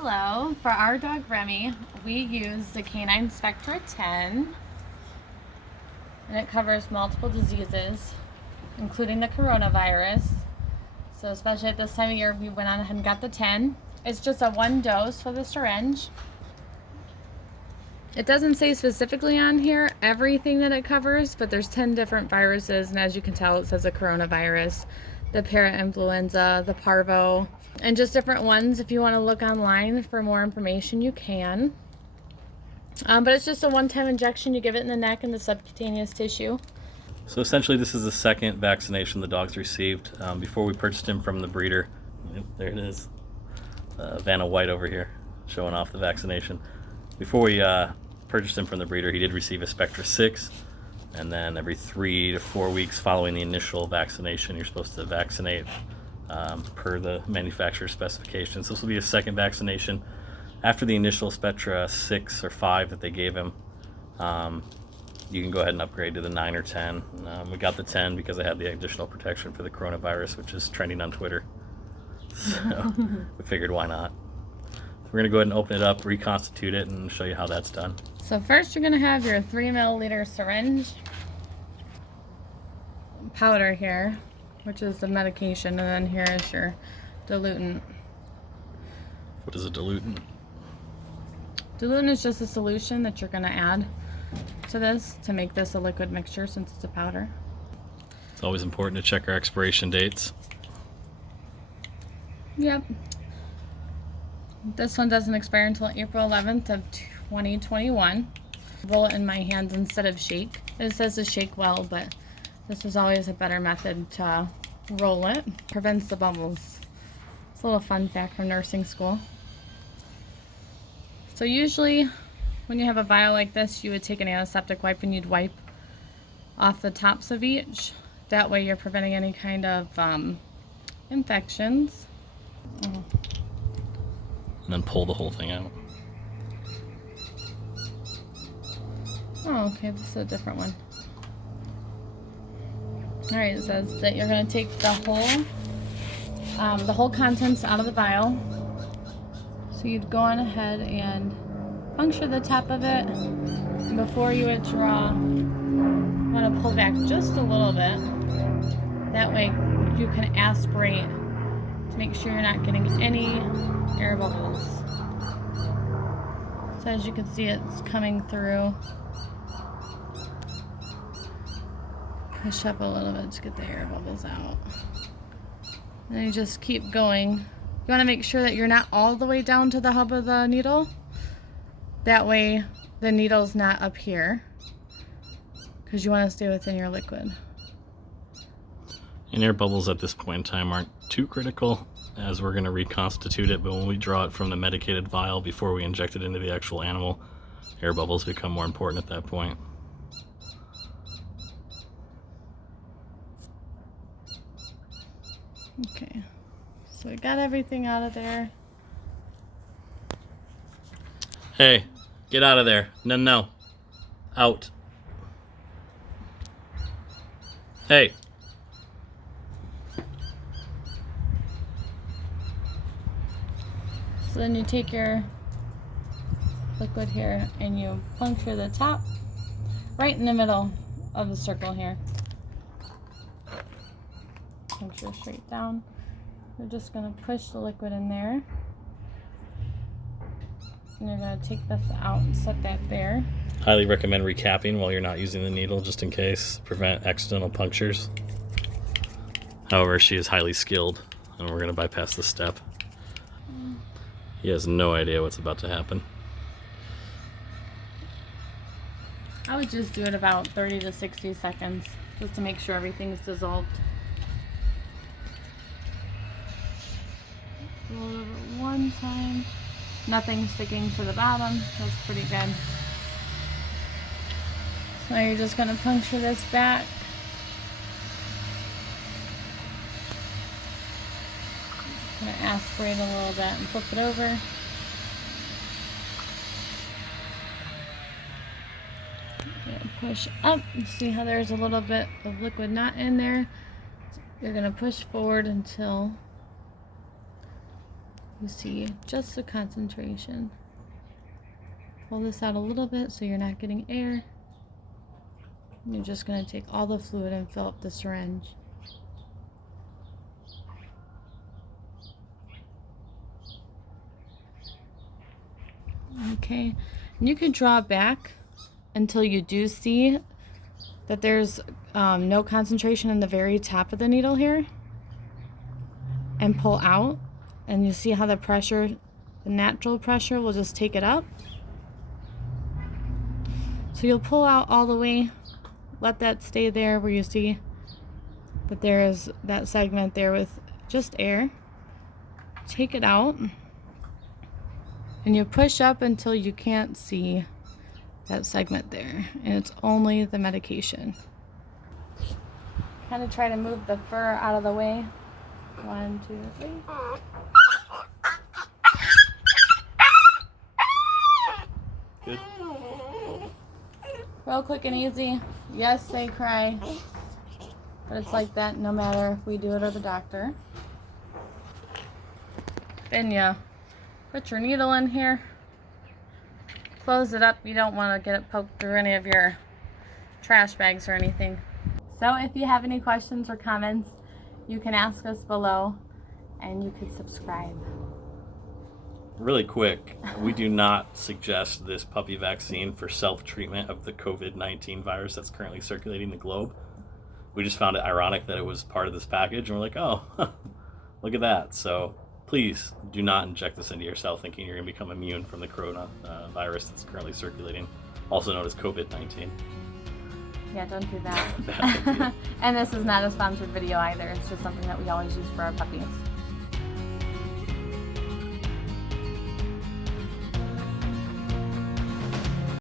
Hello, for our dog Remy, we use the Canine Spectra 10, and it covers multiple diseases, including the coronavirus. So especially at this time of year, we went on ahead and got the 10. It's just a one dose for the syringe. It doesn't say specifically on here everything that it covers, but there's 10 different viruses, and as you can tell, it says the coronavirus, the parainfluenza, the parvo, and just different ones. If you want to look online for more information, you can. But it's just a one-time injection. You give it in the neck and the subcutaneous tissue. So essentially this is the second vaccination the dog's received. Before we purchased him from the breeder, there it is, Vanna White over here showing off the vaccination. Before we purchased him from the breeder, he did receive a Spectra 6, and then every 3 to 4 weeks following the initial vaccination, you're supposed to vaccinate per the manufacturer's specifications. This will be a second vaccination. After the initial Spectra 6 or 5 that they gave him, you can go ahead and upgrade to the 9 or 10. We got the 10 because I had the additional protection for the coronavirus, which is trending on Twitter. So we figured, why not? We're going to go ahead and open it up, reconstitute it, and show you how that's done. So first you're going to have your 3 milliliter syringe, powder here, which is the medication, and then here is your diluent. What is a diluent? Diluent is just a solution that you're going to add to this to make this a liquid mixture since it's a powder. It's always important to check our expiration dates. Yep. This one doesn't expire until April 11th of 2021. Roll it in my hands instead of shake. It says to shake well, but this is always a better method to roll it. Prevents the bubbles. It's a little fun fact from nursing school. So usually when you have a vial like this, you would take an antiseptic wipe and you'd wipe off the tops of each. That way you're preventing any kind of infections. And then pull the whole thing out. Oh, okay, this is a different one. Alright, it says that you're going to take the whole contents out of the vial. So you'd go on ahead and puncture the top of it. And before you withdraw, you want to pull back just a little bit. That way you can aspirate to make sure you're not getting any air bubbles. So as you can see, it's coming through. Push up a little bit to get the air bubbles out. And you just keep going. You want to make sure that you're not all the way down to the hub of the needle. That way the needle's not up here, because you want to stay within your liquid. And air bubbles at this point in time aren't too critical, as we're going to reconstitute it, but when we draw it from the medicated vial before we inject it into the actual animal, air bubbles become more important at that point. Okay, so we got everything out of there. Hey, get out of there. No. Out. Hey. So then you take your liquid here and you puncture the top right in the middle of the circle here. Puncture straight down. We're just going to push the liquid in there. And you're going to take this out and set that there. Highly recommend recapping while you're not using the needle, just in case, prevent accidental punctures. However, she is highly skilled, and we're going to bypass this step. He has no idea what's about to happen. I would just do it about 30 to 60 seconds just to make sure everything's dissolved. Roll over one time. Nothing sticking to the bottom. That's pretty good. So now you're just going to puncture this back. I'm going to aspirate a little bit and flip it over. Push up. See how there's a little bit of liquid not in there? You're going to push forward until You see just the concentration. Pull this out a little bit so you're not getting air. And you're just going to take all the fluid and fill up the syringe. Okay, and you can draw back until you do see that there's no concentration in the very top of the needle here, and pull out, and you see how the pressure, the natural pressure, will just take it up. So you'll pull out all the way, let that stay there where you see that there is that segment there with just air. Take it out, and you push up until you can't see that segment there, and it's only the medication. Kind of try to move the fur out of the way. 1, 2, 3. Good. Real quick and easy. Yes, they cry, but it's like that no matter if we do it or the doctor. Then you put your needle in here. Close it up. You don't want to get it poked through any of your trash bags or anything. So if you have any questions or comments, you can ask us below, and you can subscribe. Really quick, we do not suggest this puppy vaccine for self-treatment of the COVID-19 virus that's currently circulating the globe. We just found it ironic that it was part of this package, and we're like, oh, look at that. So please do not inject this into yourself thinking you're going to become immune from the corona virus that's currently circulating, also known as COVID-19. Yeah, don't do that. Bad idea. And this is not a sponsored video either. It's just something that we always use for our puppies.